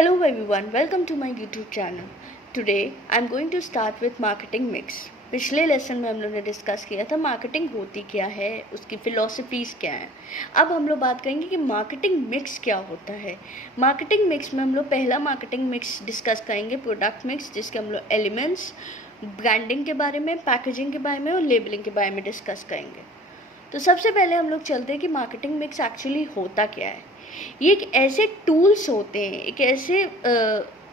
Hello everyone, welcome to my YouTube channel. Today I am going to start with marketing mix. पिछले lesson में हम लोग ने discuss किया था मार्केटिंग होती क्या है, उसकी फ़िलॉसफीज़ क्या हैं. अब हम लोग बात करेंगे कि मार्केटिंग मिक्स क्या होता है. मार्केटिंग मिक्स में हम लोग पहला मार्केटिंग मिक्स डिस्कस करेंगे प्रोडक्ट मिक्स, जिसके हम लोग एलिमेंट्स, ब्रांडिंग के बारे में, पैकेजिंग के बारे में और लेबलिंग के बारे में डिस्कस करेंगे. तो सबसे पहले हम लोग चलते हैं कि मार्केटिंग मिक्स एक्चुअली होता क्या है. ये एक ऐसे टूल्स होते हैं, एक ऐसे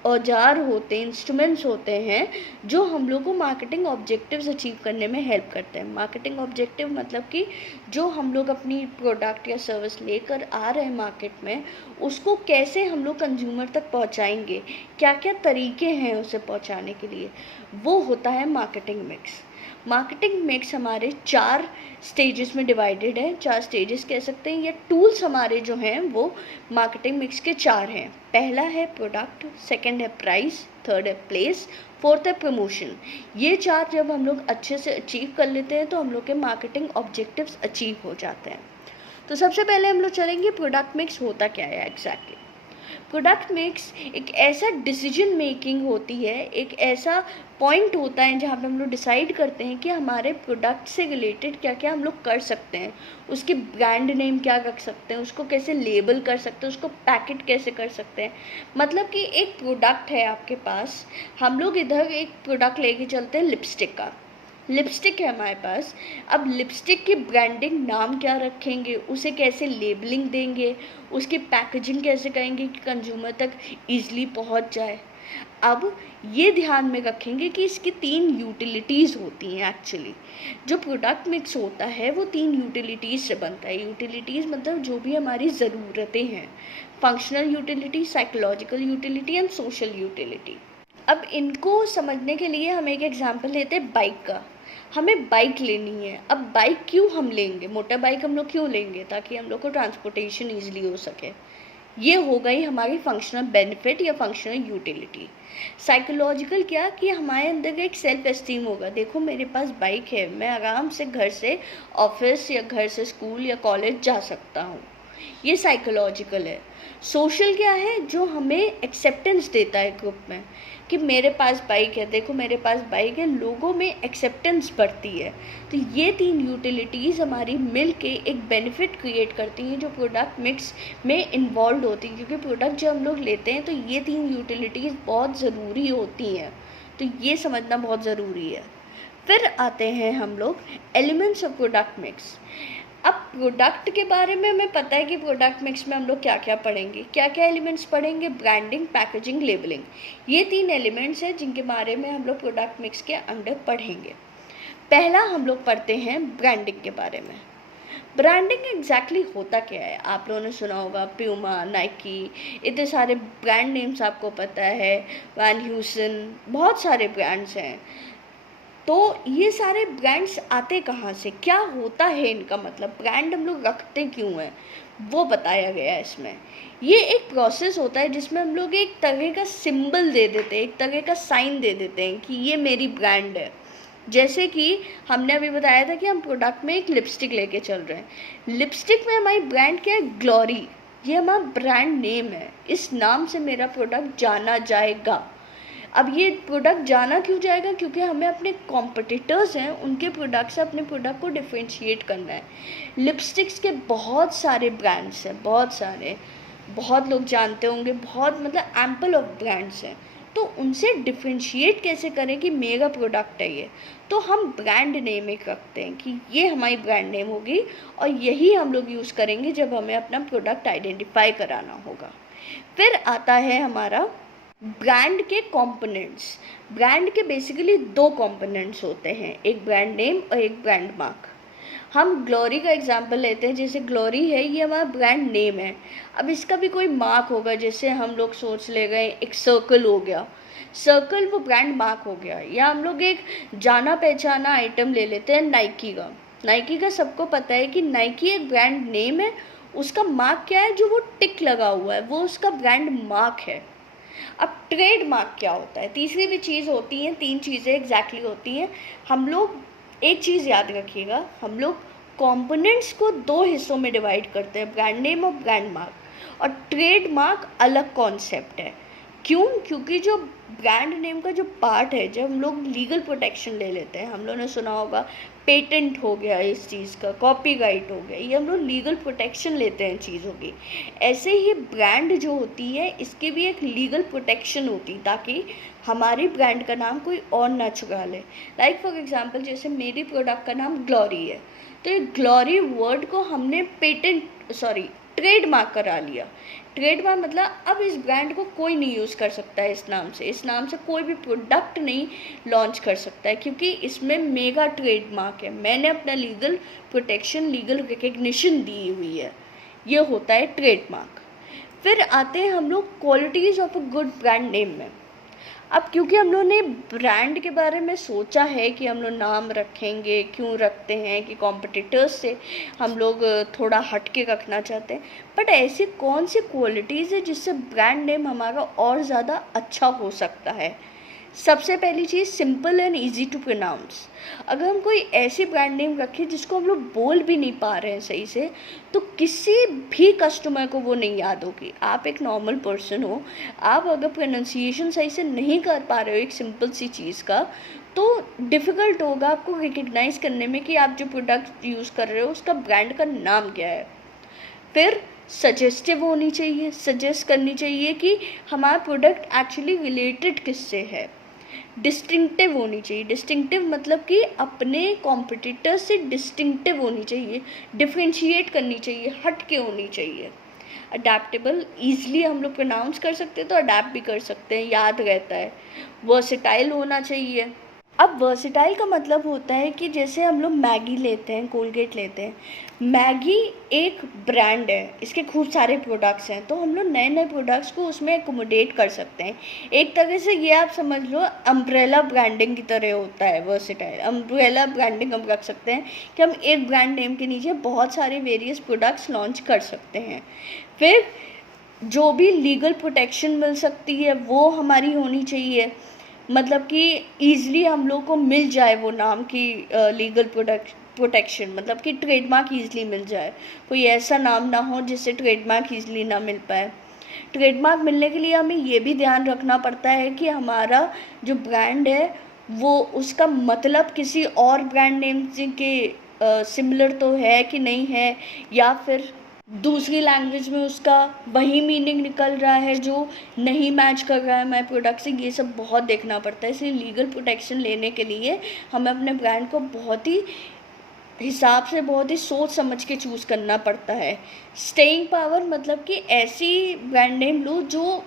औजार होते हैं, इंस्ट्रूमेंट्स होते हैं जो हम लोग को मार्केटिंग ऑब्जेक्टिव्स अचीव करने में हेल्प करते हैं. मार्केटिंग ऑब्जेक्टिव मतलब कि जो हम लोग अपनी प्रोडक्ट या सर्विस लेकर आ रहे हैं मार्केट में, उसको कैसे हम लोग कंज्यूमर तक पहुंचाएंगे, क्या क्या तरीके हैं उसे पहुंचाने के लिए, वो होता है मार्केटिंग मिक्स. मार्केटिंग मिक्स हमारे 4 स्टेजेस में डिवाइडेड है. 4 स्टेजेस कह सकते हैं, या टूल्स हमारे जो हैं वो मार्केटिंग मिक्स के 4 हैं. पहला है प्रोडक्ट, सेकंड है प्राइस, थर्ड है प्लेस, फोर्थ है प्रमोशन. ये 4 जब हम लोग अच्छे से अचीव कर लेते हैं तो हम लोग के मार्केटिंग ऑब्जेक्टिव्स अचीव हो जाते हैं. तो सबसे पहले हम लोग चलेंगे प्रोडक्ट मिक्स होता क्या है एग्जैक्टली. प्रोडक्ट मिक्स एक ऐसा डिसीजन मेकिंग होती है, एक ऐसा पॉइंट होता है जहाँ पे हम लोग डिसाइड करते हैं कि हमारे प्रोडक्ट से रिलेटेड क्या क्या हम लोग कर सकते हैं, उसके ब्रांड नेम क्या रख सकते हैं, उसको कैसे लेबल कर सकते हैं, उसको पैकेट कैसे कर सकते हैं. मतलब कि एक प्रोडक्ट है आपके पास, हम लोग इधर एक प्रोडक्ट लेके चलते हैं लिपस्टिक का. लिपस्टिक है हमारे पास. अब लिपस्टिक की ब्रांडिंग नाम क्या रखेंगे, उसे कैसे लेबलिंग देंगे, उसकी पैकेजिंग कैसे करेंगे कि कंज्यूमर तक ईज़िली पहुंच जाए. अब ये ध्यान में रखेंगे कि इसकी 3 यूटिलिटीज़ होती हैं. एक्चुअली जो प्रोडक्ट मिक्स होता है वो 3 यूटिलिटीज़ से बनता है. यूटिलिटीज़ मतलब जो भी हमारी ज़रूरतें हैं, functional utility, psychological utility and social utility. अब इनको समझने के लिए हम एक एग्जांपल लेते हैं बाइक का. हमें बाइक लेनी है. अब बाइक क्यों हम लेंगे, मोटर बाइक हम लोग क्यों लेंगे, ताकि हम लोग को ट्रांसपोर्टेशन ईजिली हो सके. ये हो गई हमारी फंक्शनल बेनिफिट या फंक्शनल यूटिलिटी. साइकोलॉजिकल क्या, कि हमारे अंदर एक सेल्फ एस्टीम होगा, देखो मेरे पास बाइक है, मैं आराम से घर से ऑफिस या घर से स्कूल या कॉलेज जा सकता हूँ. ये साइकोलॉजिकल है. सोशल क्या है, जो हमें एक्सेप्टेंस देता है ग्रुप में, कि मेरे पास बाइक है, देखो मेरे पास बाइक है, लोगों में एक्सेप्टेंस बढ़ती है. तो ये 3 यूटिलिटीज़ हमारी मिल के एक बेनिफिट क्रिएट करती हैं जो प्रोडक्ट मिक्स में इन्वॉल्व होती है. क्योंकि प्रोडक्ट जब हम लोग लेते हैं तो ये 3 यूटिलिटीज़ बहुत ज़रूरी होती हैं. तो ये समझना बहुत ज़रूरी है. फिर आते हैं हम लोग एलिमेंट्स ऑफ प्रोडक्ट मिक्स. अब प्रोडक्ट के बारे में हमें पता है कि प्रोडक्ट मिक्स में हम लोग क्या क्या पढ़ेंगे, क्या क्या एलिमेंट्स पढ़ेंगे, ब्रांडिंग, पैकेजिंग, लेबलिंग. ये 3 एलिमेंट्स हैं जिनके बारे में हम लोग प्रोडक्ट मिक्स के अंडर पढ़ेंगे. पहला हम लोग पढ़ते हैं ब्रांडिंग के बारे में. ब्रांडिंग एग्जैक्टली होता क्या है. आप लोगों ने सुना होगा प्यूमा, नाइकी, इतने सारे ब्रांड नेम्स आपको पता है, वैन ह्यूसन, बहुत सारे ब्रांड्स हैं. तो ये सारे ब्रांड्स आते कहाँ से, क्या होता है इनका मतलब, ब्रांड हम लोग रखते क्यों हैं, वो बताया गया है इसमें. ये एक प्रोसेस होता है जिसमें हम लोग एक तरह का सिंबल दे देते हैं, एक तरह का साइन दे देते हैं कि ये मेरी ब्रांड है. जैसे कि हमने अभी बताया था कि हम प्रोडक्ट में एक लिपस्टिक लेके चल रहे हैं. लिपस्टिक में हमारी ब्रांड क्या है, ग्लोरी. ये हमारा ब्रांड नेम है, इस नाम से मेरा प्रोडक्ट जाना जाएगा. अब ये प्रोडक्ट जाना क्यों जाएगा, क्योंकि हमें अपने कॉम्पिटिटर्स हैं उनके प्रोडक्ट से अपने प्रोडक्ट को डिफ्रेंशिएट करना है. लिपस्टिक्स के बहुत सारे ब्रांड्स हैं, बहुत सारे, बहुत लोग जानते होंगे, बहुत मतलब एम्पल ऑफ ब्रांड्स हैं. तो उनसे डिफ्रेंशिएट कैसे करें कि मेरा प्रोडक्ट है ये, तो हम ब्रांड नेम एक रखते हैं कि ये हमारी ब्रांड नेम होगी और यही हम लोग यूज़ करेंगे जब हमें अपना प्रोडक्ट आइडेंटिफाई कराना होगा. फिर आता है हमारा ब्रांड के कंपोनेंट्स. ब्रांड के बेसिकली 2 कंपोनेंट्स होते हैं, एक ब्रांड नेम और एक ब्रांड मार्क. हम ग्लोरी का एग्जांपल लेते हैं. जैसे ग्लोरी है, ये हमारा ब्रांड नेम है. अब इसका भी कोई मार्क होगा, जैसे हम लोग सोच ले गए एक सर्कल हो गया, सर्कल वो ब्रांड मार्क हो गया. या हम लोग एक जाना पहचाना आइटम ले लेते हैं नाइकी का. नाइकी का सबको पता है कि नाइकी एक ब्रांड नेम है, उसका मार्क क्या है, जो वो टिक लगा हुआ है वो उसका ब्रांड मार्क है. अब ट्रेड मार्क क्या होता है, तीसरी भी चीज़ होती है, 3 चीज़ें एग्जैक्टली होती हैं. हम लोग एक चीज़ याद रखिएगा, हम लोग कंपोनेंट्स को 2 हिस्सों में डिवाइड करते हैं, ब्रांड नेम और ब्रांड मार्क. और ट्रेड मार्क अलग कॉन्सेप्ट है. क्यों? क्योंकि जो ब्रांड नेम का जो पार्ट है, जब हम लोग लीगल प्रोटेक्शन ले लेते हैं, हम लोगों ने सुना होगा पेटेंट हो गया इस चीज़ का, कॉपीराइट हो गया, ये हम लोग लीगल प्रोटेक्शन लेते हैं चीज़ों की। ऐसे ही ब्रांड जो होती है, इसकी भी एक लीगल प्रोटेक्शन होती, ताकि हमारी ब्रांड का नाम कोई और ना चुरा ले। लाइक फॉर एग्जांपल, जैसे मेरी प्रोडक्ट का नाम ग्लोरी है, तो ये ग्लोरी वर्ड को हमने ट्रेडमार्क करा लिया। ट्रेडमार्क मतलब अब इस ब्रांड को कोई नहीं यूज़ कर सकता है इस नाम से कोई भी प्रोडक्ट नहीं लॉन्च कर सकता है, क्योंकि इसमें मेगा ट्रेडमार्क है, मैंने अपना लीगल प्रोटेक्शन, लीगल रिकग्निशन दी हुई है। ये होता है ट्रेडमार्क। फिर आते हैं हम लोग qualities of a good brand name में। अब क्योंकि हम लोगों ने ब्रांड के बारे में सोचा है कि हम लोग नाम रखेंगे, क्यों रखते हैं कि कॉम्पिटिटर्स से हम लोग थोड़ा हट के रखना चाहते हैं, बट ऐसी कौन सी क्वालिटीज़ है जिससे ब्रांड नेम हमारा और ज़्यादा अच्छा हो सकता है। सबसे पहली चीज़, simple and easy to pronounce. अगर हम कोई ऐसी ब्रांड नेम रखें जिसको हम लोग बोल भी नहीं पा रहे हैं सही से, तो किसी भी कस्टमर को वो नहीं याद होगी। आप एक नॉर्मल पर्सन हो, आप अगर प्रोनाउंसिएशन सही से नहीं कर पा रहे हो एक सिंपल सी चीज़ का, तो डिफ़िकल्ट होगा आपको रिकग्नाइज़ करने में कि आप जो प्रोडक्ट यूज़ कर रहे हो उसका ब्रांड का नाम क्या है। फिर सजेस्टिव होनी चाहिए, सजेस्ट करनी चाहिए कि हमारा प्रोडक्ट एक्चुअली रिलेटेड किससे है। डिस्टिंक्टिव होनी चाहिए, डिस्टिंक्टिव मतलब कि अपने कॉम्पिटिटर से डिस्टिंक्टिव होनी चाहिए, डिफ्रेंशिएट करनी चाहिए, हट के होनी चाहिए। अडेप्टेबल, ईजिली हम लोग प्रोनाउंस कर सकते हैं तो अडेप्ट भी कर सकते हैं, याद रहता है। वर्सेटाइल होना चाहिए। अब वर्सेटाइल का मतलब होता है कि जैसे हम लोग मैगी लेते हैं, कोलगेट लेते हैं, मैगी एक ब्रांड है, इसके खूब सारे प्रोडक्ट्स हैं, तो हम लोग नए नए प्रोडक्ट्स को उसमें एकोमोडेट कर सकते हैं। एक तरह से ये आप समझ लो अम्ब्रेला ब्रांडिंग की तरह होता है वर्सेटाइल। अम्ब्रेला ब्रांडिंग हम रख सकते हैं कि हम एक ब्रांड नेम के नीचे बहुत सारे वेरियस प्रोडक्ट्स लॉन्च कर सकते हैं। फिर जो भी लीगल प्रोटेक्शन मिल सकती है वो हमारी होनी चाहिए, मतलब कि ईज़िली हम लोग को मिल जाए वो नाम की लीगल प्रोटेक्शन, मतलब कि ट्रेडमार्क ईज़िली मिल जाए। कोई ऐसा नाम ना हो जिससे ट्रेडमार्क ईज़िली ना मिल पाए। ट्रेडमार्क मिलने के लिए हमें ये भी ध्यान रखना पड़ता है कि हमारा जो ब्रांड है वो उसका मतलब किसी और ब्रांड नेम के सिमिलर तो है कि नहीं है, या फिर दूसरी लैंग्वेज में उसका वही मीनिंग निकल रहा है जो नहीं मैच कर रहा है हमारे प्रोडक्ट से। ये सब बहुत देखना पड़ता है, इसलिए लीगल प्रोटेक्शन लेने के लिए हमें अपने ब्रांड को बहुत ही हिसाब से, बहुत ही सोच समझ के चूज़ करना पड़ता है। स्टेइंग पावर मतलब कि ऐसी ब्रांड नेम लो जो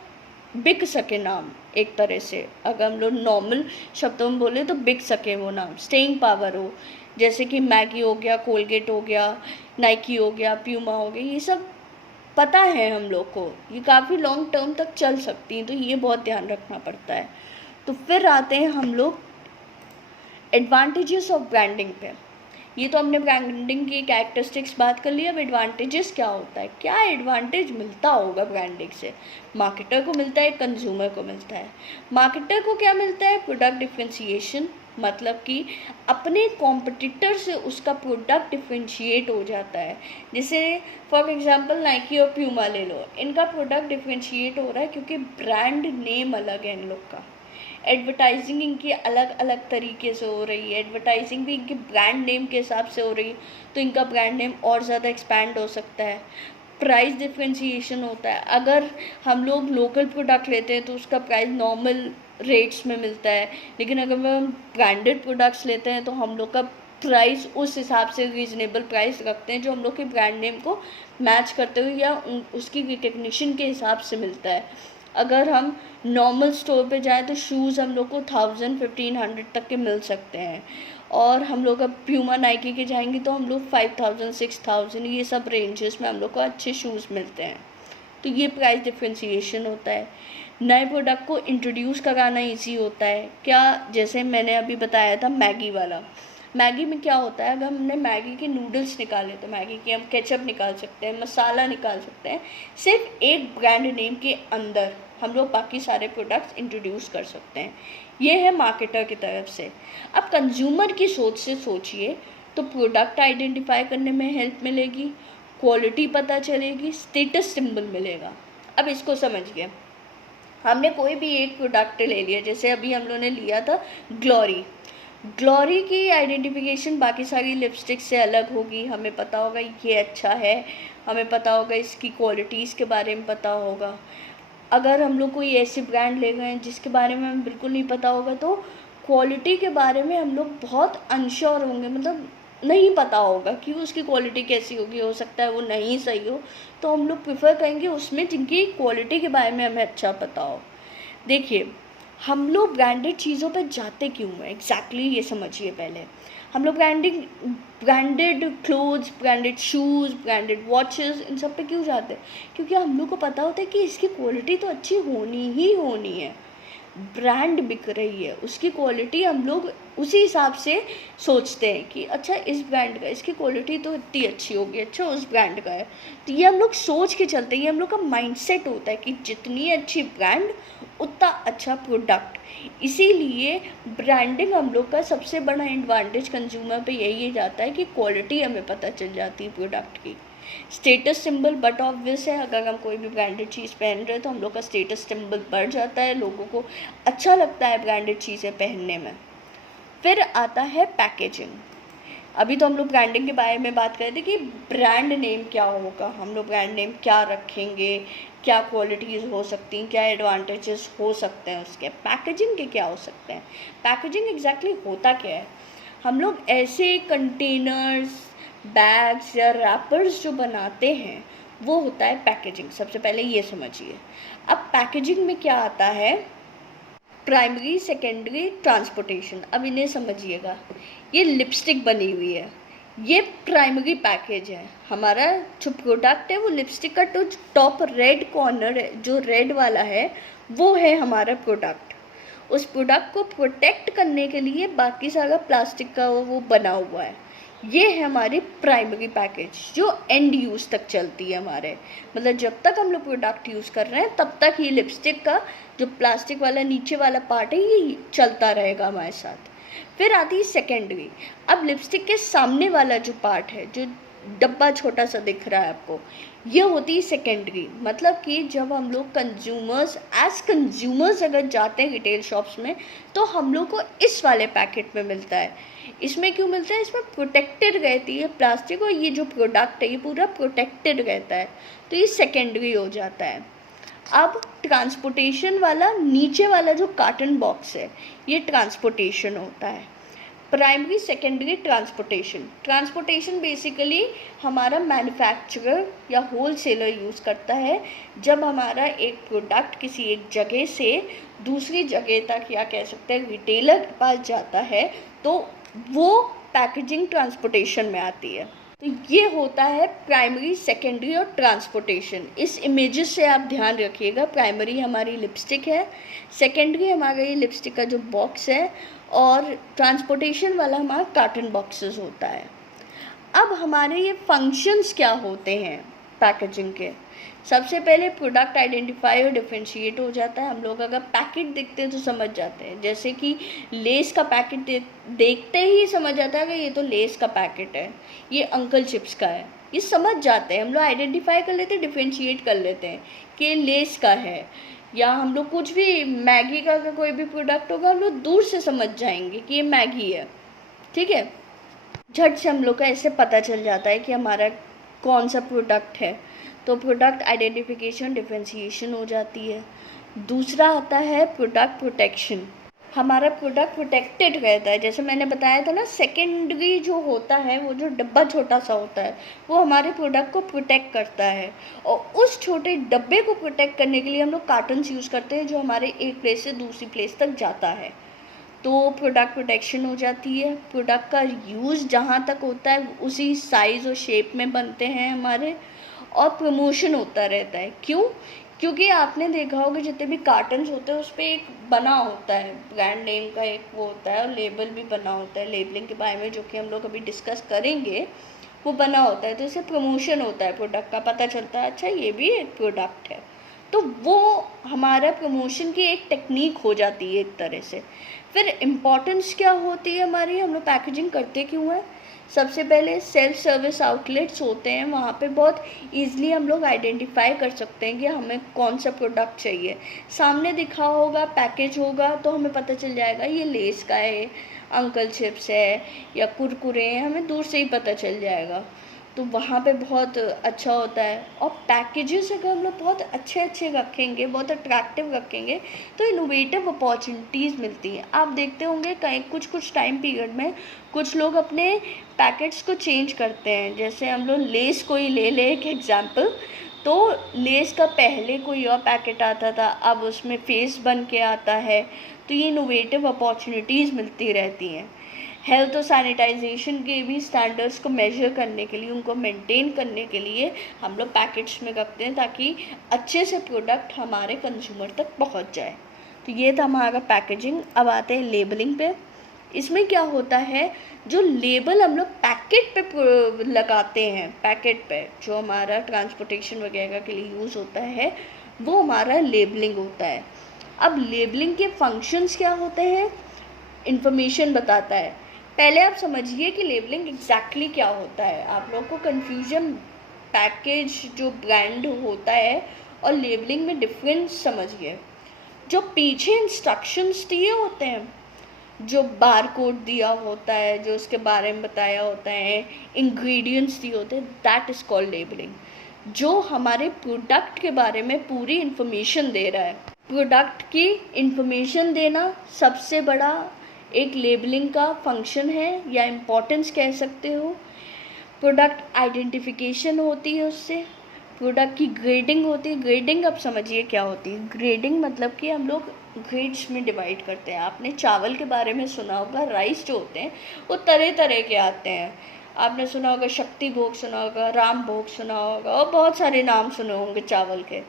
बिक सके नाम, एक तरह से अगर हम लोग नॉर्मल शब्दों में बोले तो बिक सके वो नाम, स्टेइंग पावर हो। जैसे कि मैगी हो गया, कोलगेट हो गया, नाइकी हो गया, प्यूमा हो गया, ये सब पता है हम लोग को, ये काफ़ी लॉन्ग टर्म तक चल सकती हैं, तो ये बहुत ध्यान रखना पड़ता है। तो फिर आते हैं हम लोग एडवांटेजेस ऑफ ब्रांडिंग पे। ये तो हमने ब्रांडिंग की कैरेक्टरिस्टिक्स बात कर ली, अब एडवांटेजेस क्या होता है, क्या एडवांटेज मिलता होगा ब्रांडिंग से। मार्केटर को मिलता है, कंज्यूमर को मिलता है। मार्केटर को क्या मिलता है, प्रोडक्ट डिफ्रेंशिएशन, मतलब कि अपने कॉम्पिटिटर से उसका प्रोडक्ट डिफ्रेंशिएट हो जाता है। जैसे फॉर एग्जांपल नाइकी और प्यूमा ले लो, इनका प्रोडक्ट डिफ्रेंशिएट हो रहा है क्योंकि ब्रांड नेम अलग है इन लोग का। एडवर्टाइजिंग इनकी अलग अलग तरीके से हो रही है, एडवर्टाइजिंग भी इनके ब्रांड नेम के हिसाब से हो रही है, तो इनका ब्रांड नेम और ज़्यादा एक्सपैंड हो सकता है। प्राइस डिफ्रेंशिएशन होता है, अगर हम लोग लोकल प्रोडक्ट लेते हैं तो उसका प्राइस नॉर्मल रेट्स में मिलता है, लेकिन अगर हम ब्रांडेड प्रोडक्ट्स लेते हैं तो हम लोग का प्राइस उस हिसाब से रीज़नेबल प्राइस रखते हैं जो हम लोग के ब्रांड नेम को मैच करते हुए या उसकी रिकग्निशन के हिसाब से मिलता है। अगर हम नॉर्मल स्टोर पे जाएँ तो शूज़ हम लोग को 1000-1500 तक के मिल सकते हैं, और हम लोग अब प्यूमा नाइकी के जाएंगे तो हम लोग 5000-6000 ये सब रेंजेस में हम लोग को अच्छे शूज़ मिलते हैं। तो ये प्राइस डिफ्रेंशिएशन होता है। नए प्रोडक्ट को इंट्रोड्यूस कराना ईजी होता है। क्या, जैसे मैंने अभी बताया था मैगी वाला, मैगी में क्या होता है, अगर हमने मैगी के नूडल्स निकाले तो मैगी के हम केचप निकाल सकते हैं, मसाला निकाल सकते हैं। सिर्फ एक ब्रांड नेम के अंदर हम लोग बाकी सारे प्रोडक्ट्स इंट्रोड्यूस कर सकते हैं। ये है मार्केटर की तरफ से। अब कंज्यूमर की सोच से सोचिए तो प्रोडक्ट आइडेंटिफाई करने में हेल्प मिलेगी, क्वालिटी पता चलेगी, स्टेटस सिंबल मिलेगा। अब इसको समझिए, हमने कोई भी एक प्रोडक्ट ले लिया, जैसे अभी हम लोगों ने लिया था ग्लोरी। ग्लोरी की आइडेंटिफिकेशन बाकी सारी लिपस्टिक से अलग होगी। हमें पता होगा ये अच्छा है, हमें पता होगा इसकी क्वालिटीज़ के बारे में पता होगा। अगर हम लोग कोई ऐसी ब्रांड ले गए हैं जिसके बारे में हमें बिल्कुल नहीं पता होगा, तो क्वालिटी के बारे में हम लोग बहुत अनश्योर होंगे, मतलब नहीं पता होगा कि उसकी क्वालिटी कैसी होगी, हो सकता है वो नहीं सही हो। तो हम लोग प्रेफर करेंगे उसमें जिनकी क्वालिटी के बारे में हमें अच्छा पता हो। देखिए, हम लोग ब्रांडेड चीज़ों पे जाते क्यों हैं एग्जैक्टली ये समझिए। पहले हम लोग branded clothes, branded shoes, branded watches, इन सब पे क्यों जाते हैं? क्योंकि हम लोग को पता होता है कि इसकी क्वालिटी तो अच्छी होनी ही होनी है। ब्रांड बिक रही है, उसकी क्वालिटी हम लोग उसी हिसाब से सोचते हैं कि अच्छा इस ब्रांड का, इसकी क्वालिटी तो इतनी अच्छी होगी, अच्छा उस ब्रांड का है। तो ये हम लोग सोच के चलते हैं, ये हम लोग का माइंडसेट होता है कि जितनी अच्छी ब्रांड उतना अच्छा प्रोडक्ट। इसीलिए ब्रांडिंग हम लोग का सबसे बड़ा एडवांटेज कंज्यूमर पे यही जाता है कि क्वालिटी हमें पता चल जाती है प्रोडक्ट की। स्टेटस सिंबल बट ऑब्वियस है, अगर हम कोई भी ब्रांडेड चीज़ पहन रहे हैं तो हम लोग का स्टेटस सिंबल बढ़ जाता है, लोगों को अच्छा लगता है ब्रांडेड चीज़ें पहनने में। फिर आता है पैकेजिंग। अभी तो हम लोग ब्रांडिंग के बारे में बात कर रहे थे कि ब्रांड नेम क्या होगा, हम लोग ब्रांड नेम क्या रखेंगे, क्या क्वालिटीज़ हो सकती हैं, क्या एडवांटेजेस हो सकते हैं उसके, पैकेजिंग के क्या हो सकते हैं। पैकेजिंग एग्जैक्टली होता क्या है? हम लोग ऐसे कंटेनर्स, बैग्स या रैपर्स जो बनाते हैं वो होता है पैकेजिंग। सबसे पहले ये समझिए। अब पैकेजिंग में क्या आता है? Primary, secondary, transportation. अब इन्हें समझिएगा। ये लिपस्टिक बनी हुई है, ये प्राइमरी पैकेज है। हमारा जो प्रोडक्ट है वो लिपस्टिक का जो टॉप रेड कॉर्नर है, जो रेड वाला है, वो है हमारा प्रोडक्ट। उस प्रोडक्ट को प्रोटेक्ट करने के लिए बाकी सारा प्लास्टिक का वो बना हुआ है। ये है हमारी प्राइमरी पैकेज जो एंड यूज़ तक चलती है हमारे, मतलब जब तक हम लोग प्रोडक्ट यूज़ कर रहे हैं तब तक ये लिपस्टिक का जो प्लास्टिक वाला नीचे वाला पार्ट है ये चलता रहेगा हमारे साथ। फिर आती है सेकेंडरी। अब लिपस्टिक के सामने वाला जो पार्ट है, जो डब्बा छोटा सा दिख रहा है आपको, ये होती है सेकेंडरी। मतलब कि जब हम लोग कंज्यूमर्स अगर जाते हैं रिटेल शॉप्स में तो हम लोग को इस वाले पैकेट में मिलता है। इसमें क्यों मिलता है? इसमें प्रोटेक्टेड रहती है प्लास्टिक, और ये जो प्रोडक्ट है ये पूरा प्रोटेक्टेड रहता है, तो ये सेकेंडरी हो जाता है। अब ट्रांसपोर्टेशन वाला नीचे वाला जो कार्टन बॉक्स है ये ट्रांसपोर्टेशन होता है। प्राइमरी, सेकेंडरी, ट्रांसपोर्टेशन बेसिकली हमारा मैन्युफैक्चरर या होलसेलर यूज़ करता है। जब हमारा एक प्रोडक्ट किसी एक जगह से दूसरी जगह तक, या कह सकते हैं रिटेलर के पास जाता है, तो वो पैकेजिंग ट्रांसपोर्टेशन में आती है। तो ये होता है प्राइमरी, सेकेंडरी और ट्रांसपोर्टेशन। इस इमेजेस से आप ध्यान रखिएगा। प्राइमरी हमारी लिपस्टिक है, सेकेंडरी हमारा ये लिपस्टिक का जो बॉक्स है, और ट्रांसपोर्टेशन वाला हमारा कार्टन बॉक्सेस होता है। अब हमारे ये फंक्शंस क्या होते हैं पैकेजिंग के? सबसे पहले प्रोडक्ट आइडेंटिफाई और डिफरेंशिएट हो जाता है। हम लोग अगर पैकेट देखते हैं तो समझ जाते हैं, जैसे कि लेस का पैकेट देखते ही समझ जाता है कि ये तो लेस का पैकेट है, ये अंकल चिप्स का है, ये समझ जाते हैं। हम लोग आइडेंटिफाई कर लेते हैं, डिफरेंशिएट कर लेते हैं कि लेस का है। या हम लोग कुछ भी मैगी का अगर कोई भी प्रोडक्ट होगा हम लोग दूर से समझ जाएंगे कि ये मैगी है, ठीक है। झट से हम लोग का ऐसे पता चल जाता है कि हमारा कौन सा प्रोडक्ट है। तो प्रोडक्ट आइडेंटिफिकेशन, डिफरेंशिएशन हो जाती है। दूसरा आता है प्रोडक्ट प्रोटेक्शन। हमारा प्रोडक्ट प्रोटेक्टेड रहता है। जैसे मैंने बताया था ना, सेकेंडरी जो होता है वो जो डब्बा छोटा सा होता है वो हमारे प्रोडक्ट को प्रोटेक्ट करता है, और उस छोटे डब्बे को प्रोटेक्ट करने के लिए हम लोग कार्टन्स यूज़ करते हैं जो हमारे एक प्लेस से दूसरी प्लेस तक जाता है। तो प्रोडक्ट प्रोटेक्शन हो जाती है। प्रोडक्ट का यूज़ जहाँ तक होता है उसी साइज़ और शेप में बनते हैं हमारे, और प्रमोशन होता रहता है। क्यों? क्योंकि आपने देखा होगा जितने भी कार्टन्स होते हैं उस पर एक बना होता है ब्रांड नेम का, एक वो होता है, और लेबल भी बना होता है लेबलिंग के बारे में, जो कि हम लोग अभी डिस्कस करेंगे। वो बना होता है तो इससे प्रमोशन होता है, प्रोडक्ट का पता चलता है अच्छा ये भी एक प्रोडक्ट है। तो वो हमारा प्रमोशन की एक टेक्निक हो जाती है एक तरह से। फिर इम्पॉर्टेंस क्या होती है हमारी, हम लोग पैकेजिंग करते क्यों है? सबसे पहले सेल्फ सर्विस आउटलेट्स होते हैं, वहाँ पे बहुत ईजिली हम लोग आइडेंटिफाई कर सकते हैं कि हमें कौन सा प्रोडक्ट चाहिए। सामने दिखा होगा, पैकेज होगा, तो हमें पता चल जाएगा ये लेस का है, अंकल चिप्स है या कुरकुरे हैं, हमें दूर से ही पता चल जाएगा। तो वहाँ पे बहुत अच्छा होता है। और पैकेजेस अगर हम लोग बहुत अच्छे अच्छे रखेंगे, बहुत अट्रैक्टिव रखेंगे, तो इनोवेटिव अपॉर्चुनिटीज़ मिलती हैं। आप देखते होंगे कहीं कुछ टाइम पीरियड में कुछ लोग अपने पैकेट्स को चेंज करते हैं। जैसे हम लोग लेस को ही ले ले एक एग्जांपल, तो लेस का पहले कोई और पैकेट आता था, अब उसमें फेस बन के आता है। तो ये इनोवेटिव अपॉर्चुनिटीज़ मिलती रहती हैं। हेल्थ और सैनिटाइजेशन के भी स्टैंडर्ड्स को मेजर करने के लिए, उनको मेंटेन करने के लिए हम लोग पैकेट्स में रखते हैं, ताकि अच्छे से प्रोडक्ट हमारे कंज्यूमर तक पहुंच जाए। तो ये था हमारा पैकेजिंग। अब आते हैं लेबलिंग पे। इसमें क्या होता है, जो लेबल हम लोग पैकेट पे लगाते हैं, पैकेट पे जो हमारा ट्रांसपोर्टेशन वगैरह के लिए यूज़ होता है, वो हमारा लेबलिंग होता है। अब लेबलिंग के फंक्शंस क्या होते हैं, इंफॉर्मेशन बताता है। पहले आप समझिए कि लेबलिंग एग्जैक्टली क्या होता है। आप लोग को कन्फ्यूजन पैकेज जो ब्रांड होता है और लेबलिंग में डिफरेंस समझिए। जो पीछे इंस्ट्रक्शंस दिए होते हैं, जो बार कोड दिया होता है, जो उसके बारे में बताया होता है, इंग्रेडिएंट्स दिए होते हैं, दैट इज़ कॉल्ड लेबलिंग। जो हमारे प्रोडक्ट के बारे में पूरी इंफॉर्मेशन दे रहा है। प्रोडक्ट की इंफॉर्मेशन देना सबसे बड़ा एक लेबलिंग का फंक्शन है, या इम्पोर्टेंस कह सकते हो। प्रोडक्ट आइडेंटिफिकेशन होती है उससे। प्रोडक्ट की ग्रेडिंग होती है। ग्रेडिंग अब समझिए क्या होती है। ग्रेडिंग मतलब कि हम लोग ग्रेड्स में डिवाइड करते हैं। आपने चावल के बारे में सुना होगा, राइस जो होते हैं वो तरह तरह के आते हैं। आपने सुना होगा शक्ति भोग, सुना होगा राम भोग, सुना होगा, और बहुत सारे नाम सुने होंगे चावल के।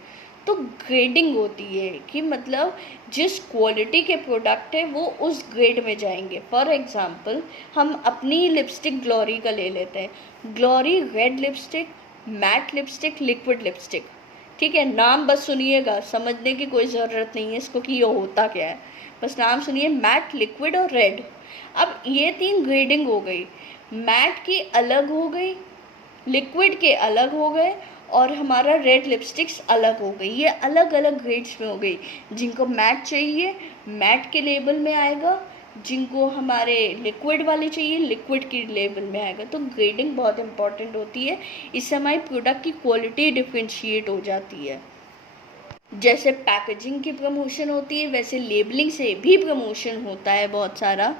तो ग्रेडिंग होती है कि मतलब जिस क्वालिटी के प्रोडक्ट है वो उस ग्रेड में जाएंगे। फॉर एग्जांपल हम अपनी लिपस्टिक ग्लोरी का ले लेते हैं। Glory red lipstick, matte lipstick, liquid lipstick, ठीक है। नाम बस सुनिएगा, समझने की कोई ज़रूरत नहीं है इसको कि ये होता क्या है, बस नाम सुनिए, मैट, लिक्विड और रेड। अब ये 3 ग्रेडिंग हो गई। मैट की अलग हो गई, लिक्विड के अलग हो गए, और हमारा रेड लिपस्टिक्स अलग हो गई। ये अलग अलग ग्रेड्स में हो गई। जिनको मैट चाहिए मैट के लेबल में आएगा, जिनको हमारे लिक्विड वाले चाहिए लिक्विड की लेबल में आएगा। तो ग्रेडिंग बहुत इंपॉर्टेंट होती है, इससे हमारी प्रोडक्ट की क्वालिटी डिफ्रेंशिएट हो जाती है। जैसे पैकेजिंग की प्रमोशन होती है, वैसे लेबलिंग से भी प्रमोशन होता है बहुत सारा।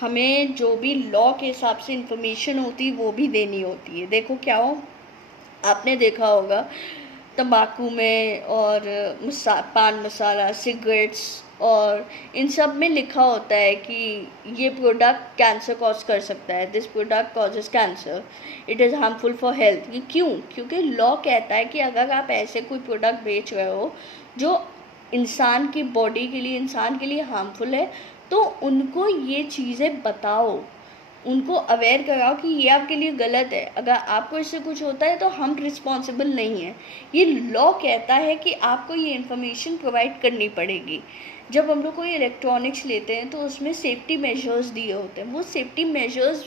हमें जो भी लॉ के हिसाब से इंफॉर्मेशन होती है वो भी देनी होती है। देखो क्या हो, आपने देखा होगा तंबाकू में और पान मसाला, सिगरेट्स, और इन सब में लिखा होता है कि ये प्रोडक्ट कैंसर कॉज कर सकता है, this product causes cancer, it is harmful for health. ये क्यों? क्योंकि लॉ कहता है कि अगर आप ऐसे कोई प्रोडक्ट बेच रहे हो जो इंसान की बॉडी के लिए, इंसान के लिए हार्मफुल है, तो उनको ये चीज़ें बताओ, उनको अवेयर कराओ कि ये आपके लिए गलत है। अगर आपको इससे कुछ होता है तो हम रिस्पॉन्सिबल नहीं हैं। ये लॉ कहता है कि आपको ये इन्फॉर्मेशन प्रोवाइड करनी पड़ेगी। जब हम लोग कोई इलेक्ट्रॉनिक्स लेते हैं तो उसमें सेफ्टी मेजर्स दिए होते हैं। वो सेफ्टी मेजर्स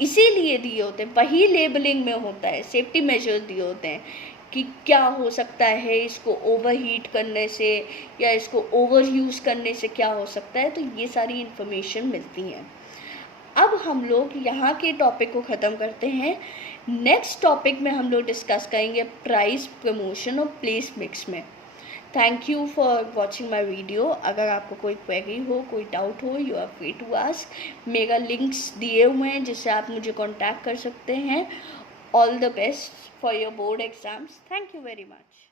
इसीलिए दिए होते हैं, वही लेबलिंग में होता है। सेफ्टी मेजर्स दिए होते हैं कि क्या हो सकता है इसको ओवरहीट करने से, या इसको ओवर यूज़ करने से क्या हो सकता है। तो ये सारी इन्फॉर्मेशन मिलती हैं। अब हम लोग यहाँ के टॉपिक को ख़त्म करते हैं। नेक्स्ट टॉपिक में हम लोग डिस्कस करेंगे प्राइस, प्रमोशन और प्लेस मिक्स में। Thank you for watching my video. अगर आपको कोई क्वेरी हो, कोई डाउट हो, you are free to ask. मेरा लिंक्स दिए हुए हैं जिससे आप मुझे कॉन्टैक्ट कर सकते हैं। All the best for your board exams. Thank you very much.